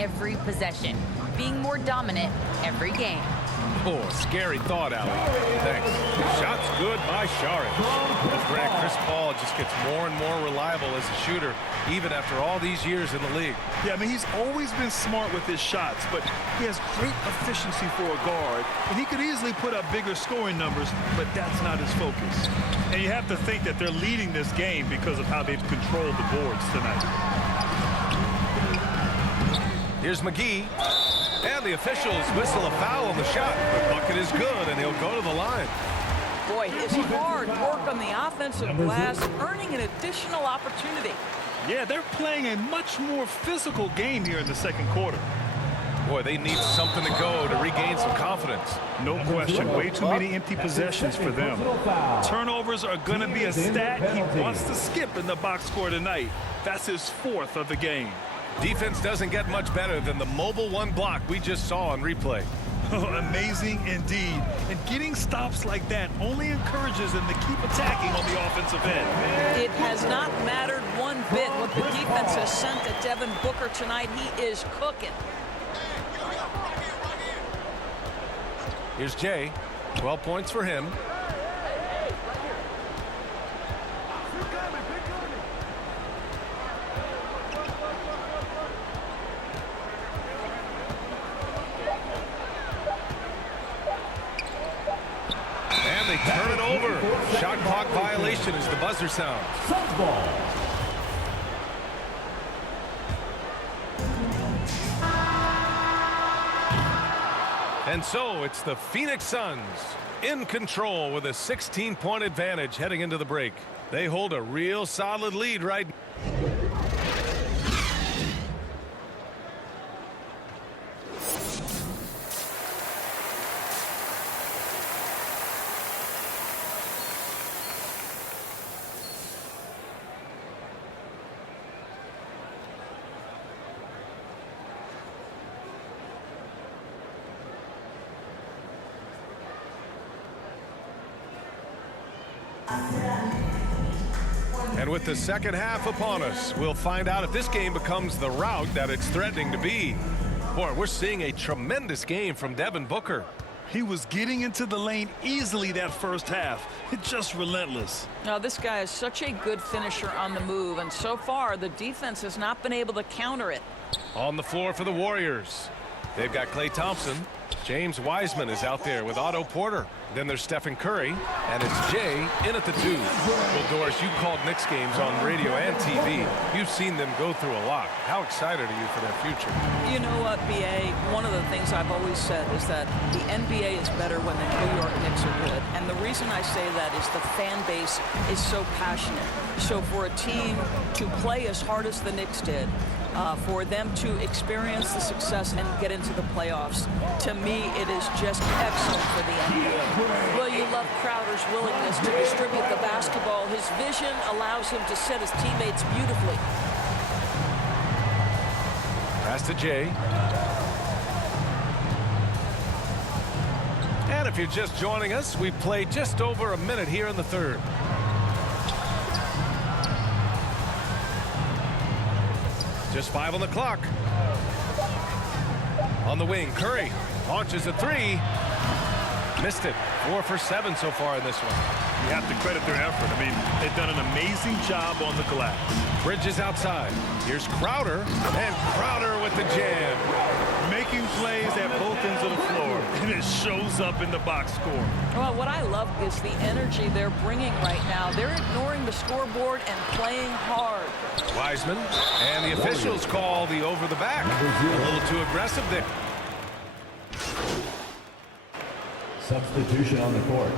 every possession, being more dominant every game. Oh, scary thought, Allie. Thanks. Shot's good by Sharif. Greg, Chris Paul just gets more and more reliable as a shooter, even after all these years in the league. Yeah, I mean, he's always been smart with his shots, but he has great efficiency for a guard, and he could easily put up bigger scoring numbers, but that's not his focus. And you have to think that they're leading this game because of how they've controlled the boards tonight. Here's McGee. And the officials whistle a foul on the shot. The bucket is good, and he'll go to the line. Boy, his hard work on the offensive glass, earning an additional opportunity. Yeah, they're playing a much more physical game here in the second quarter. Boy, they need something to go to regain some confidence. No question. Way too many empty possessions for them. Turnovers are going to be a stat he wants to skip in the box score tonight. That's his 4th of the game. Defense doesn't get much better than the mobile one block we just saw on replay. Amazing indeed. And getting stops like that only encourages them to keep attacking on the offensive end. It has not mattered one bit what the defense has sent to Devin Booker tonight. He is cooking. Here's Jay. 12 points for him. They turn it over. Shot clock violation as the buzzer sounds. And so it's the Phoenix Suns in control with a 16-point advantage heading into the break. They hold a real solid lead right now. And with the second half upon us, we'll find out if this game becomes the rout that it's threatening to be. Boy, we're seeing a tremendous game from Devin Booker. He was getting into the lane easily that first half. It's just relentless. Now, this guy is such a good finisher on the move, and so far the defense has not been able to counter it. On the floor for the Warriors. They've got Klay Thompson. James Wiseman is out there with Otto Porter. Then there's Stephen Curry, and it's Jay in at the 2. Well, Doris, you called Knicks games on radio and TV. You've seen them go through a lot. How excited are you for their future? You know what, B.A., one of the things I've always said is that the NBA is better when the New York Knicks are good. And the reason I say that is the fan base is so passionate. So for a team to play as hard as the Knicks did, for them to experience the success and get into the playoffs, to me, it is just excellent for the NBA. Well, you love Crowder's willingness to distribute the basketball. His vision allows him to set his teammates beautifully. Pass to Jay. And if you're just joining us, we played just over a minute here in the third. Just 5 on the clock. On the wing, Curry launches a 3. Missed it. 4 for 7 so far in this one. You have to credit their effort. I mean, they've done an amazing job on the glass. Bridges outside. Here's Crowder, and Crowder with the jam. Making plays at both ends of the floor, and it shows up in the box score. Well, what I love is the energy they're bringing right now. They're ignoring the scoreboard and playing hard. Wiseman, and the officials call the over the back. A little too aggressive there. Substitution on the court.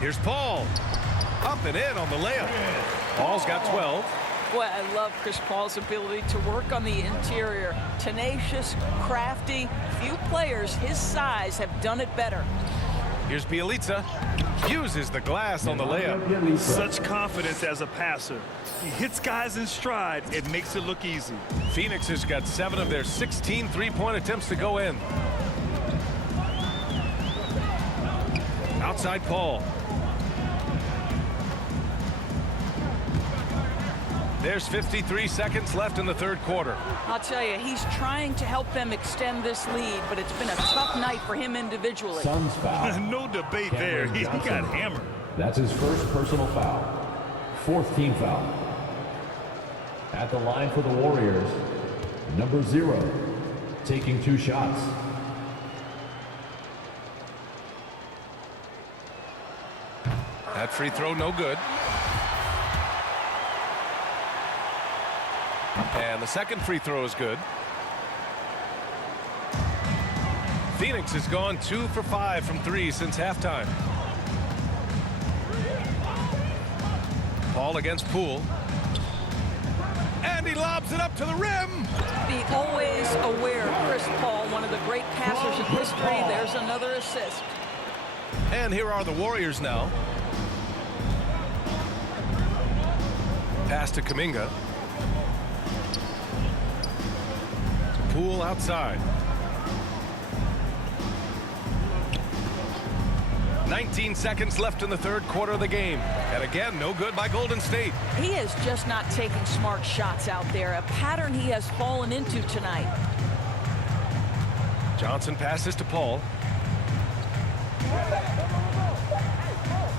Here's Paul. Up and in on the layup. Paul's got 12. Boy, I love Chris Paul's ability to work on the interior. Tenacious, crafty. Few players his size have done it better. Here's Bielitsa. Uses the glass on the layup. Such confidence as a passer. He hits guys in stride. It makes it look easy. Phoenix has got 7 of their 16 three-point attempts to go in. Outside Paul. There's 53 seconds left in the third quarter. I'll tell you, he's trying to help them extend this lead, but it's been a tough night for him individually. Suns foul. No debate there. He got hammered. That's his first personal foul. Fourth team foul. At the line for the Warriors, number 0, taking 2 shots. That free throw no good. And the second free throw is good. Phoenix has gone 2 for 5 from 3 since halftime. Paul against Poole. And he lobs it up to the rim. Be always aware, Chris Paul, one of the great passers in history. There's another assist. And here are the Warriors now. Pass to Kuminga. Poole outside. 19 seconds left in the third quarter of the game. And again, no good by Golden State. He is just not taking smart shots out there, a pattern he has fallen into tonight. Johnson passes to Paul.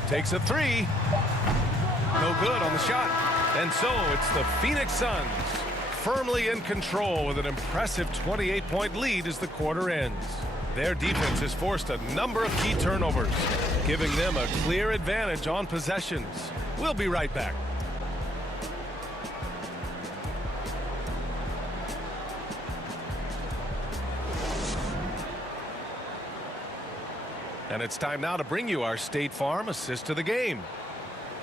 Takes a 3. No good on the shot. And so it's the Phoenix Suns firmly in control with an impressive 28-point lead as the quarter ends. Their defense has forced a number of key turnovers, giving them a clear advantage on possessions. We'll be right back. And it's time now to bring you our State Farm assist of the game.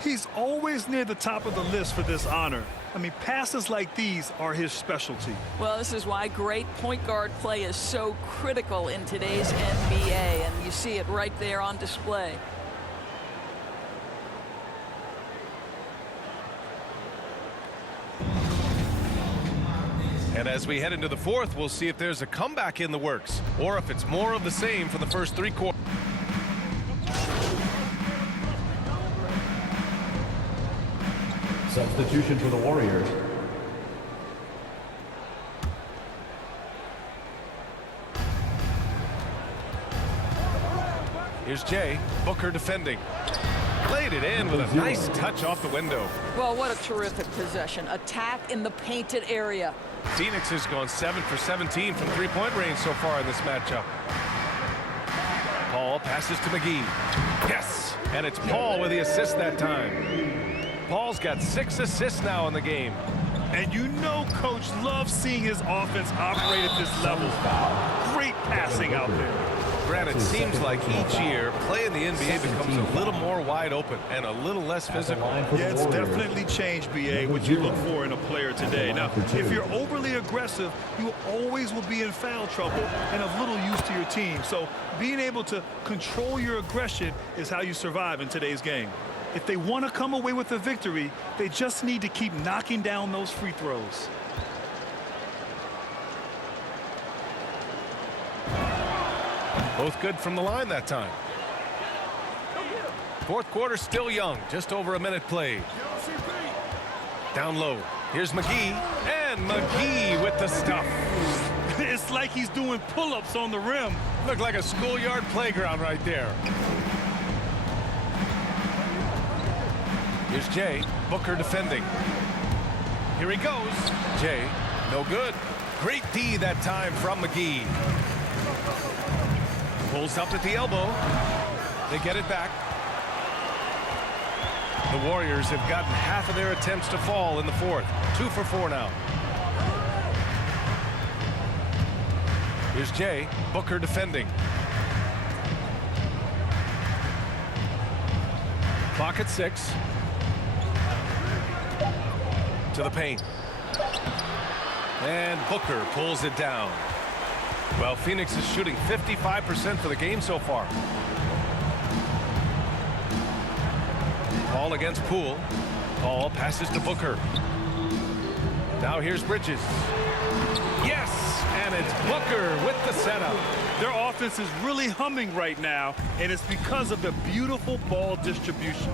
He's always near the top of the list for this honor. I mean, passes like these are his specialty. Well, this is why great point guard play is so critical in today's NBA, and you see it right there on display. And as we head into the fourth, we'll see if there's a comeback in the works or if it's more of the same for the first 3 quarters. Substitution for the Warriors. Here's Jay. Booker defending. Played it in with a nice touch off the window. Well, what a terrific possession. Attack in the painted area. Phoenix has gone 7 for 17 from three-point range so far in this matchup. Paul passes to McGee. Yes! And it's Paul with the assist that time. Paul's got 6 assists now in the game. And you know Coach loves seeing his offense operate at this level. Great passing out there. Grant, it seems like each year play in the NBA becomes a little more wide open and a little less physical. Yeah, it's definitely changed, BA, what you look for in a player today. Now, if you're overly aggressive, you always will be in foul trouble and of little use to your team. So being able to control your aggression is how you survive in today's game. If they want to come away with a victory, they just need to keep knocking down those free throws. Both good from the line that time. Fourth quarter still young, just over a minute played. Down low. Here's McGee, and McGee with the stuff. It's like he's doing pull-ups on the rim. Looked like a schoolyard playground right there. Here's Jay. Booker defending. Here he goes. Jay, no good. Great D that time from McGee. Pulls up at the elbow. They get it back. The Warriors have gotten half of their attempts to fall in the fourth. 2 for 4 now. Here's Jay. Booker defending. Clock at 6. To the paint. And Booker pulls it down. Well, Phoenix is shooting 55% for the game so far. Paul against Poole. Paul passes to Booker. Now here's Bridges. Yes, and it's Booker with the setup. Their offense is really humming right now, and it's because of the beautiful ball distribution.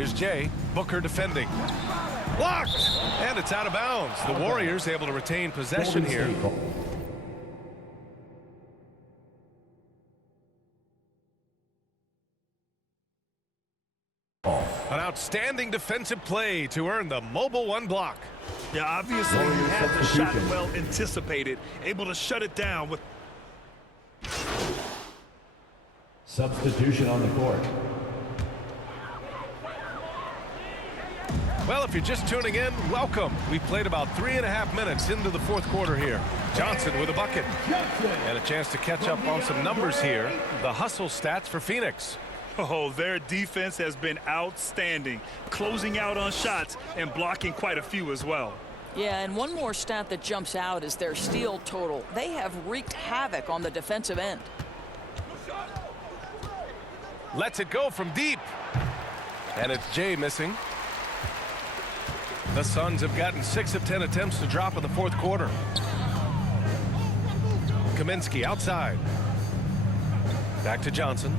Here's Jay. Booker defending. Blocked! And it's out of bounds. The Warriors able to retain possession here. An outstanding defensive play to earn the mobile one block. Yeah, obviously he had the shot well anticipated, able to shut it down with. Substitution on the court. Well, if you're just tuning in, welcome. We played about 3.5 minutes into the fourth quarter here. Johnson with a bucket. And a chance to catch up on some numbers here. The hustle stats for Phoenix. Oh, their defense has been outstanding, closing out on shots and blocking quite a few as well. Yeah, and one more stat that jumps out is their steal total. They have wreaked havoc on the defensive end. Lets it go from deep. And it's Jay missing. The Suns have gotten 6 of 10 attempts to drop in the fourth quarter. Kaminsky outside. Back to Johnson.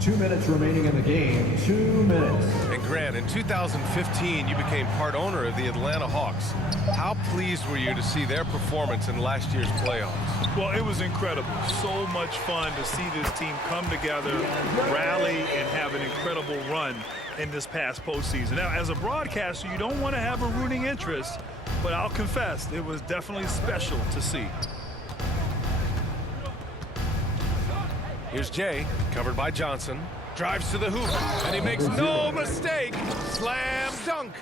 2 minutes remaining in the game. 2 minutes. And Grant, in 2015, you became part owner of the Atlanta Hawks. How pleased were you to see their performance in last year's playoffs? Well, it was incredible. So much fun to see this team come together, rally, and have an incredible run in this past postseason. Now, as a broadcaster, you don't want to have a rooting interest, but I'll confess, it was definitely special to see. Here's Jay, covered by Johnson. Drives to the hoop, and he makes no mistake. Slam dunk.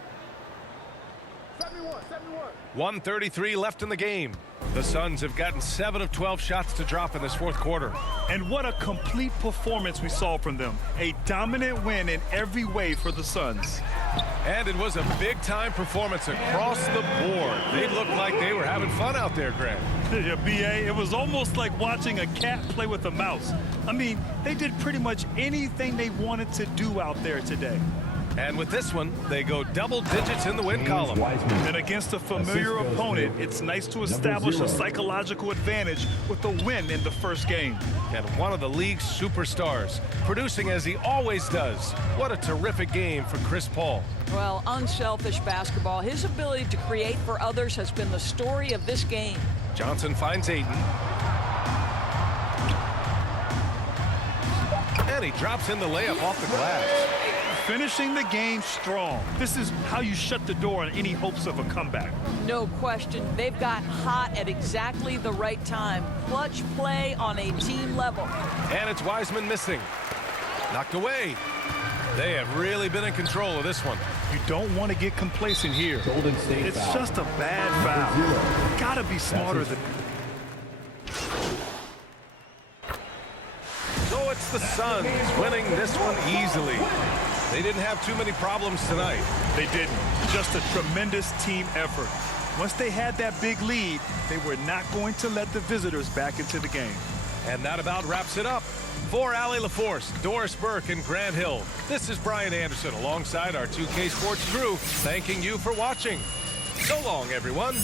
1:33 left in the game. The Suns have gotten 7 of 12 shots to drop in this fourth quarter. And what a complete performance we saw from them. A dominant win in every way for the Suns. And it was a big-time performance across the board. They looked like they were having fun out there, Grant. Yeah, B.A., it was almost like watching a cat play with a mouse. I mean, they did pretty much anything they wanted to do out there today. And with this one, they go double digits in the win column. And against a familiar opponent, it's nice to establish a psychological advantage with the win in the first game. And one of the league's superstars, producing as he always does. What a terrific game for Chris Paul. Well, unselfish basketball. His ability to create for others has been the story of this game. Johnson finds Ayton. And he drops in the layup off the glass. Finishing the game strong. This is how you shut the door on any hopes of a comeback. No question. They've got hot at exactly the right time. Clutch play on a team level. And it's Wiseman missing. Knocked away. They have really been in control of this one. You don't want to get complacent here. Golden State It's foul. just a bad foul. Gotta be smarter than. So it's the Suns winning this one easily. They didn't have too many problems tonight. They didn't. Just a tremendous team effort. Once they had that big lead, they were not going to let the visitors back into the game. And that about wraps it up. For Allie LaForce, Doris Burke, and Grant Hill, this is Brian Anderson alongside our 2K Sports crew, thanking you for watching. So long, everyone.